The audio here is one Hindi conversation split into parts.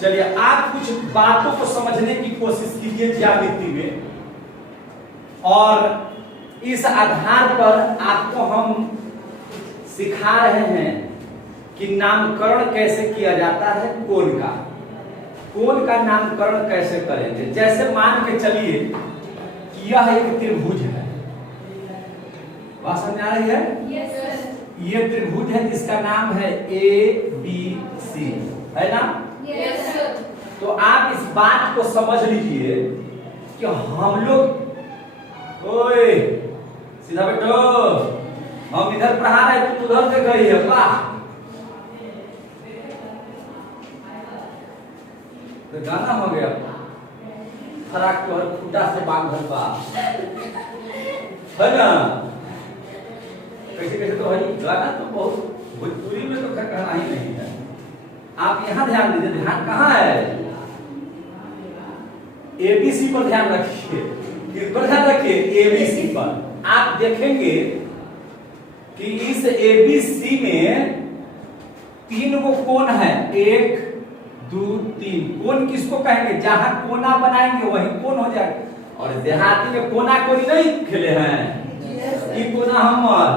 चलिए आप कुछ बातों को समझने की कोशिश कीजिए ज्यामिति में, और इस आधार पर आपको हम सिखा रहे हैं कि नामकरण कैसे किया जाता है कोण का। कोण का नामकरण कैसे करेंगे। जैसे मान के चलिए कि यह एक त्रिभुज है, बात समझ आ रही है? Yes sir. ये त्रिभुज है जिसका नाम है ABC, है ना? Yes sir. तो आप इस बात को समझ लीजिए कि हम लोग, ओए सीधा बैठो, हम इधर पढ़ा रहे तुम उधर से गई है वाह। तो गाना हो गया फराक पर खूटा से बांधल बा, है ना? कैसे कैसे तो है गाना, तो बहुत भोजपुरी में तो खैर कहना ही नहीं है। आप यहाँ ध्यान दीजिए, ध्यान कहाँ है? ABC पर ध्यान रखिए, किस पर ध्यान रखिए? ABC पर। आप देखेंगे कि इस ABC में 3 गो कोण है, 1 2 3। कोण किसको कहेंगे? जहां कोना बनाएंगे वही कोण हो जाएगा। और देहाती में कोना कोई नहीं खेले हैं, ये कोना हमर,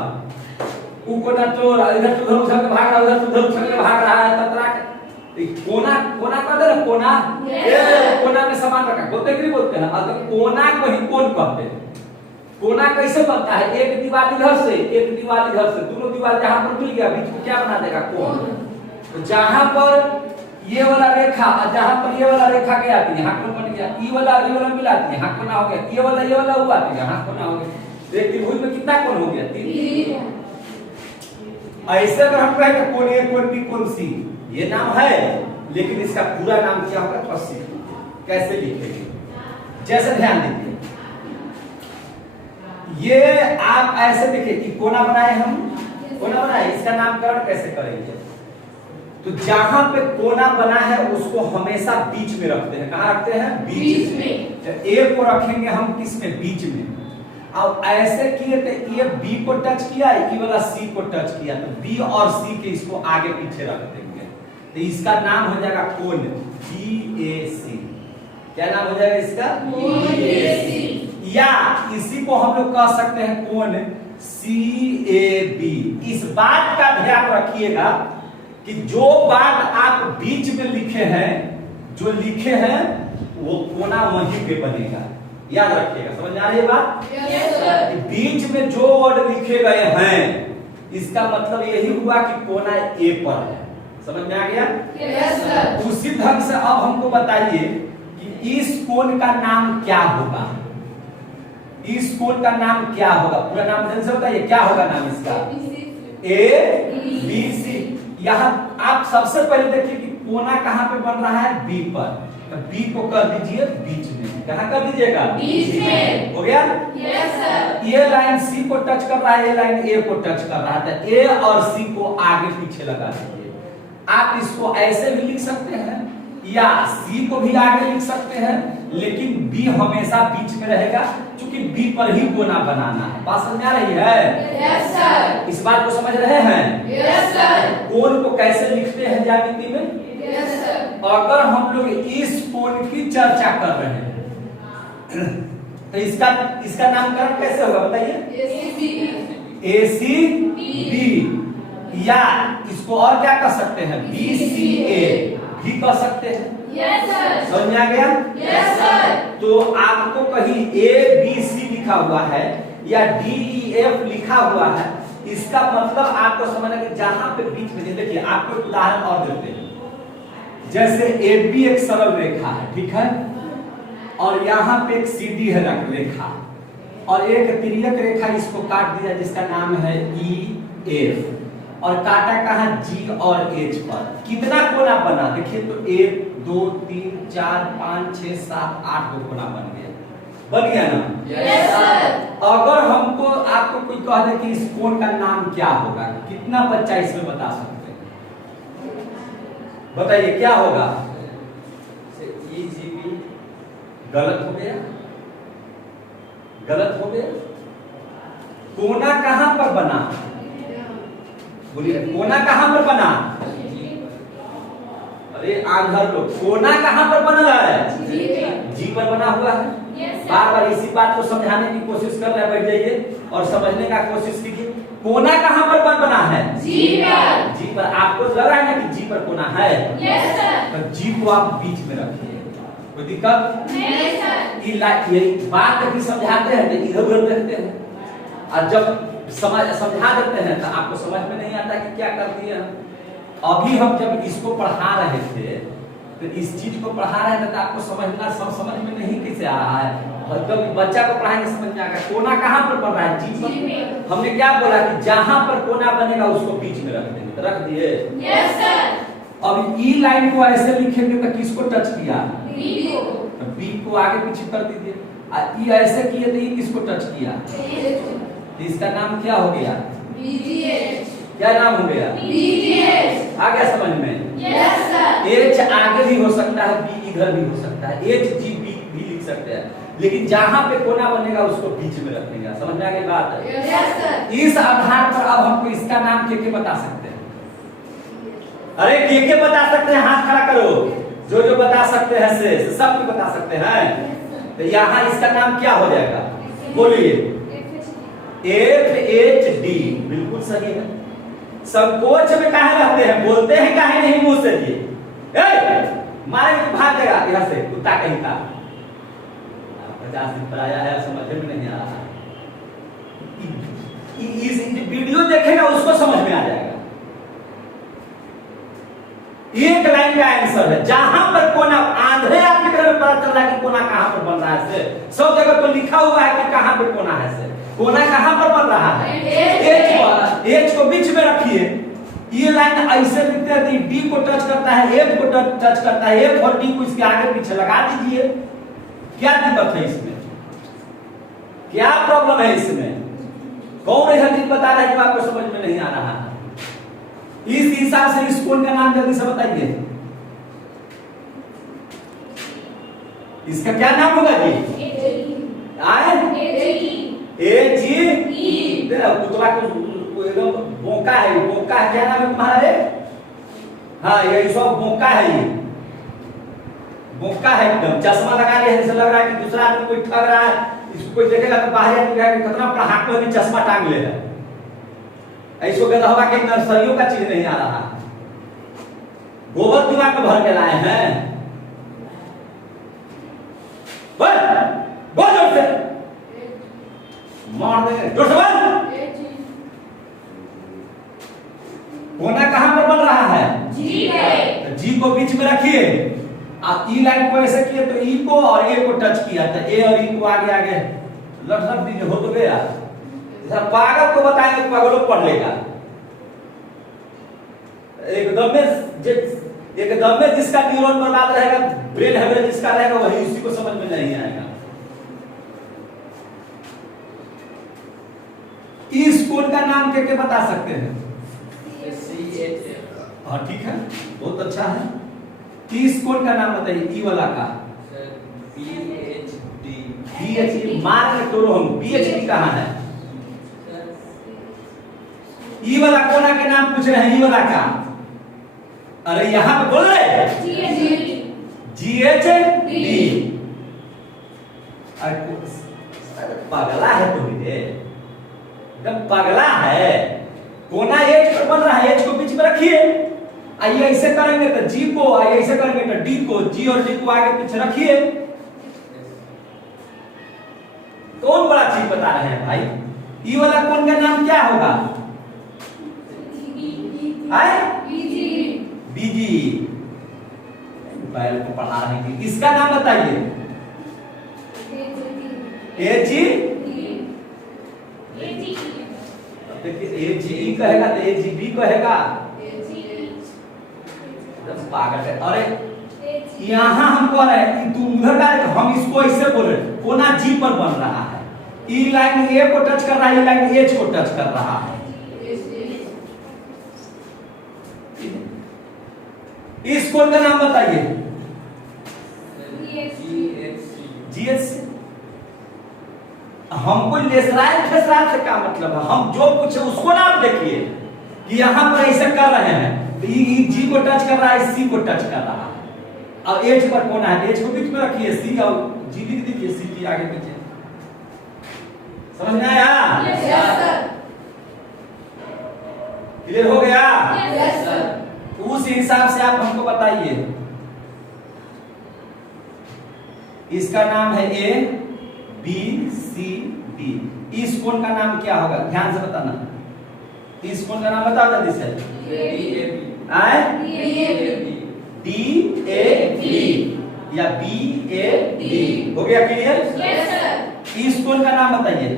वो कोना चोर, इधर तो उधर उछल के भाग रहा है, उधर तो उधर उछल के भाग रहा है, ततरा कोना कोना कहते हैं कोना। कोना में सामान रखा, बोलते कि नहीं बोलते हैं? अगर कोना को ही कोण कहते हैं। कोना कैसे बनता है? एक दीवार इधर से, एक दीवार इधर से, दोनों दीवार जहां पर मिल गया बीच में क्या बना देगा? कोण। तो जहां पर ये वाला रेखा और जहां पर ये वाला रेखा गया तो यहाँ कोण बन गया, ये वाला मिला तो यहाँ कोना हो गया, ये वाला हुआ तो यहाँ कोना हो गया। एक त्रिभुज में कितना कोण हो गया? 3। ऐसे अगर हम कहें कि कोण A, कोण B, कोण C, ये नाम है, लेकिन इसका पूरा नाम क्या होगा? तो सीखिए कैसे लिखेंगे। जैसे ध्यान दीजिए, ये आप ऐसे देखिए कि कोना बनाए, हम कोना बनाए, इसका नामकरण कैसे करेंगे? तो जहां पे कोना बना है उसको हमेशा बीच में रखते हैं। कहां रखते हैं? बीच में। तो A को रखेंगे हम किस में? बीच में। अब ऐसे किए तो ये B को टच किया, ये वाला C को टच किया, तो B और C के इसको आगे पीछे रख देंगे, तो इसका नाम हो जाएगा कोण BAC। क्या नाम हो जाएगा इसका? BAC। या इसी को हम लोग कह सकते हैं कोण CAB। इस बात का ध्यान रखिएगा कि जो बात आप बीच में लिखे हैं, जो लिखे हैं वो कोना वहीं पे बनेगा। याद रखिएगा, समझ आ रही है बात? Yes sir. बीच में जो वर्ड लिखे गए हैं इसका मतलब यही हुआ कि कोना A पर है। समझ में आ गया? Yes sir. उसी ढंग से अब हमको बताइए कि इस कोण का नाम क्या होगा? इस कोण का नाम क्या होगा? पूरा नाम ध्यान से बताइए, क्या होगा नाम इसका? ABC। यहाँ आप सबसे पहले देखिए कि कोना कहाँ पे बन रहा है? B पर। तो B को कर दीजिए बीच में। कहाँ कर दीजिएगा? बीच में। हो गया? Yes sir. ये लाइन C को टच कर रहा है, ये लाइन A को टच कर रहा है, तो A और C को आगे पीछे लगा दीजिए। आप इसको ऐसे भी लिख सकते हैं या C को भी आगे लिख सकते हैं, लेकिन B हमेशा बीच में रहेगा क्योंकि B पर ही कोना बनाना है। बात समझ आ रही है? Yes sir. इस बात को समझ रहे हैं? Yes sir. कोण को कैसे लिखते हैं ज्यामिति में? Yes sir. अगर हम लोग इस कोण की चर्चा कर रहे हैं तो इसका नामकरण कैसे होगा बताइए? ACB। या इसको और क्या कर सकते हैं? BCA भी कर सकते हैं। Yes sir. समझ आ गया? Yes sir. तो आपको कहीं ABC लिखा हुआ है या DEF लिखा हुआ है, इसका मतलब आपको समझना कि जहां पे बीच में, देखिए आपको एक उदाहरण और देते हैं। जैसे AB एक सरल रेखा है, ठीक है, और यहाँ पे एक CD है रेखा, और एक तिर्यक रेखा इसको काट दिया जिसका नाम है EF, और काटा कहाँ? G और H पर। कितना कोना बना? देखिए तो 1 2 3 4 5 6 7 8 गो कोना बन गया ना? Yes sir. अगर हमको आपको कोई कह दे कि इस कोण का नाम क्या होगा, कितना बच्चा इसमें बता सकते हैं? बताइए क्या होगा? EGB गलत हो गया, गलत हो गया। कोना कहां पर बना? बोलिए कोना कहां पर बना? अरे आंधर लोग, कोना कहाँ पर बन रहा है? जी पे। जी पर बना हुआ है। Yes, sir. बार बार इसी बात को समझाने की कोशिश कर रहे हैं, बैठ जाइए और समझने का कोशिश कीजिए। कोना कहाँ पर बना है? जी पर। जी पर। आपको लग रहा है ना कि जी पर कोना है? Yes, sir. तो जी को आप बीच में रखिए, कोई दिक्कत? नहीं सर। ये बात भी समझाते हैं तो इधर उधर देखते हैं, और जब समझा देते हैं तो आपको समझ में नहीं आता कि क्या कर दिए हम। अभी हम जब इसको पढ़ा रहे थे तो इस चीज को पढ़ा रहे थे तो आपको समझ में नहीं कैसे आ रहा है, और जब बच्चा को पढ़ाएंगे समझ में आएगा। कोना कहाँ पर बन रहा है? जी पर। हमने क्या बोला कि जहां पर कोना बनेगा उसको बीच में रख देंगे, तो रख दिए। Yes, sir. अब ई लाइन को ऐसे लिखेंगे तो किसको टच किया? बी को। बी को आगे पीछे कर दीजिए, और ई ऐसे किए तो ई किसको टच किया? तो इसका नाम क्या हो गया? BGH. क्या नाम हो गया? BGH. आ गया समझ में? Yes, sir. एच आगे भी हो सकता है, बी इधर भी हो सकता है, एच जी बी भी लिख सकते हैं, लेकिन जहां पे कोना बनेगा उसको बीच में रखेंगे। समझ में आ गई बात? Yes, sir. इस आधार पर अब हमको इसका नाम के बता सकते हैं। अरे के बता सकते हैं, हाथ खड़ा करो। जो बता सकते हैं से सब कुछ बता सकते हैं। तो यहाँ इसका नाम क्या हो जाएगा? बोलिए। एफ एच डी, बिल्कुल सही है। संकोच में काहे रहते हैं, बोलते हैं काहे नहीं मुंह से? मारे तो भाग जाएगा यहाँ से, कुत्ता कहीं का। 50 दिन पर आया है, समझ में नहीं आ रहा। इस वीडियो देखेगा उसको समझ में आ जाएगा। एक लाइन का आंसर है, जहां पर कोना, आंधळे आदमी को पता चल रहा है कि कोना कहां पर बन रहा है से, सब जगह पर लिखा हुआ है कि कहां पे कोना है से। कोना कहां पर बन रहा है? एच को बीच में रखिए। ये लाइन ऐसे लिखते हैं कि डी को टच करता है, एफ को टच करता है, एफ और डी को इसके आगे पीछे लगा दीजिए। क्या दिक्कत है इसमें? क्या प्रॉब्लम है इसमें? कौन ऐसा चीज बता रहा है जो आपको समझ में नहीं आ रहा है? इस हिसाब से इस कोण का नाम जल्दी से बताइए। इसका क्या नाम होगा जी? आए ए जी पुतला को एकदम बोका है, बोका है। क्या नाम है तुम्हारा रे? हाँ, ये सब बोका है, ये बोका है एकदम। चश्मा लगा लिया, जैसे लग रहा है कि दूसरा आदमी कोई ठग रहा है। इसको कोई देखेगा तो बाहर आदमी कहेगा कितना बड़ा हाथ में चश्मा टांग ले है। ऐसो गधा के नर्सरियों का चीज नहीं आ रहा। गोबर दिमाग में भर के लाए हैं। बोल बोल जोर से, मार देंगे जोर से बोल। कोना कहां पर बन रहा है? जी पे। जी को बीच में रखिए, आप ई लाइन को ऐसे किए तो ई को और ए को टच किया तो ए और ई को आगे आगे लट दीजिए, हो तो गया। पागल को बताएंगे तो पागलों पढ़ लेगा। एकदम में जिसका न्यूरॉन बर्बाद रहेगा, ब्रेन हेमरेज जिसका रहेगा, वही उसी को समझ में नहीं आएगा। इस कोड का नाम क्या बता सकते हैं? हाँ ठीक है, बहुत अच्छा है। इस कोड का नाम बताइए, ई वाला का। PhD मार के तोड़ो हम। PhD कहाँ है? ई वाला कोना के नाम पूछ रहे हैं, ई वाला का। अरे यहाँ पे बोल रहे GHD। पगला है तो एकदम पगला है। कोना एच पर बन रहा है, एच को बीच में रखिए। आइए ऐसे करेंगे तो जी को, आइए ऐसे करेंगे तो डी को, जी और डी को आगे पीछे रखिए। कौन बड़ा चीज बता रहे हैं भाई? ई वाला कोण का नाम क्या होगा? बीजी। बैल को पढ़ा रहे हैं, इसका नाम बताइए। एजी। देखिए एजी कहेगा तो एजीबी कहेगा, पागल है। अरे यहाँ हम कह रहे हैं तू उधर का, हम इसको ऐसे बोल रहे हैं कोना जी पर बन रहा है, ई लाइन ए को टच कर रहा है, ई लाइन एच को टच कर रहा है। इस कोड का नाम बताइए। जीएससी। हमको लेसराइल फेसराइल से क्या मतलब है? हम जो पूछे उसको नाम देखिए कि यहाँ पर ऐसे कर रहे हैं। जी को टच कर रहा है, सी को टच कर रहा है। अब एच पर कोना है, एच को बीच में रखिए, सी और जी लिख दीजिए, सी की आगे पीछे। समझ में आया? Yes, sir. क्लियर हो गया? Yes, sir. उस हिसाब से आप हमको बताइए। इसका नाम है ए बी सी डी। इस कोण का नाम क्या होगा? ध्यान से बताना। इस कोण का नाम बताओ जल्दी से। डी ए बी या बी ए डी। हो गया क्लियर? Yes, sir. इस कोण का नाम बताइए।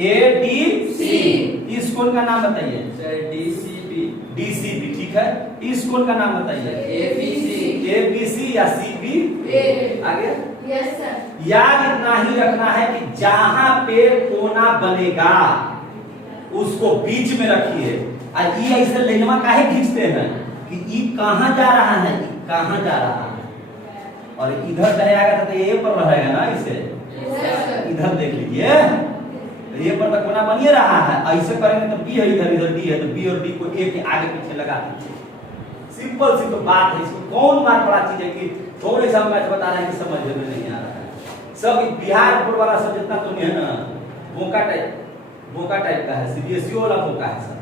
A D C. इस कोण का नाम बताइए। D C B. ठीक है, इस कोण का नाम बताइए। ए बी सी या सी बी। आगे Yes, sir. याद इतना ही रखना है कि जहां पे कोना बनेगा उसको बीच में रखिए। और ई ऐसे लाइनवा काहे खींचते हैं कि ई कहां जा रहा है, कहां जा रहा है, और इधर जाएगा तो ए पर रहेगा ना इसे। Yes, sir. इधर देख लीजिए, तो ए पर तो कोना बन ही रहा है। ऐसे करेंगे तो बी है, इधर इधर डी है, तो बी और डी को ए के आगे पीछे लगा दीजिए। सिंपल सी तो बात है। इसको कौन बात बड़ा चीज है कि थोड़े सा मैच बता रहे हैं कि समझ में नहीं आ रहा है। सब बिहार बोर्ड वाला सब जितना तुम है ना, बोका टाइप का है, सीबीएसई वाला बोका है सर।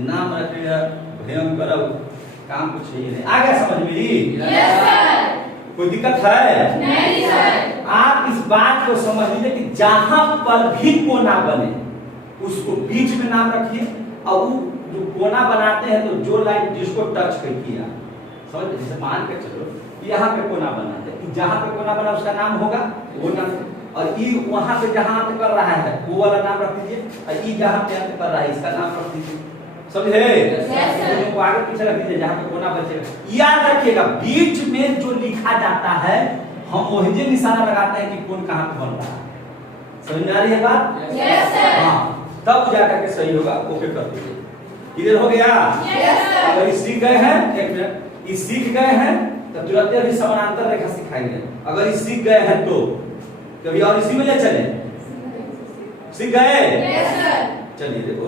नाम रखिएगा, भयंकर काम कुछ ही नहीं। आ गया समझ में? Yes, sir. कोई दिक्कत है? नहीं, sir. आप इस बात को समझ लीजिए कि जहां पर भी कोना बने उसको बीच में नाम रखिए। और वो जो कोना बनाते हैं तो जो लाइन जिसको टच किया, समझ, जैसे मान के चलो यहाँ पे कोना बनाते हैं, जहां पे कोना बना उसका नाम होगा वो नाम। और ई वहां पे जहां अंत कर रहा है वो वाला नाम रख दीजिए, और ई जहां पे अंत कर रहा है इसका नाम रख दीजिए। समझे? Yes, sir. तो आगे पीछे रख दीजिए जहां पे कोना बचेगा। याद रखिएगा, बीच में जो लिखा जाता है हम वही निशाना लगाते हैं कि कौन कहां पे बन रहा है। समझ में आ रही है बात? Yes, sir. हाँ, तब जाकर के सही होगा। ओके कर दीजिए। क्लियर हो गया? Yes, sir. अगर इस सीख गए हैं, एक मिनट, इस सीख गए हैं तो तुरंत अभी समानांतर रेखा सिखाएंगे। अगर इस सीख गए हैं तो कभी और इसी में ले चले। सीख गए? Yes, sir. चलिए देखो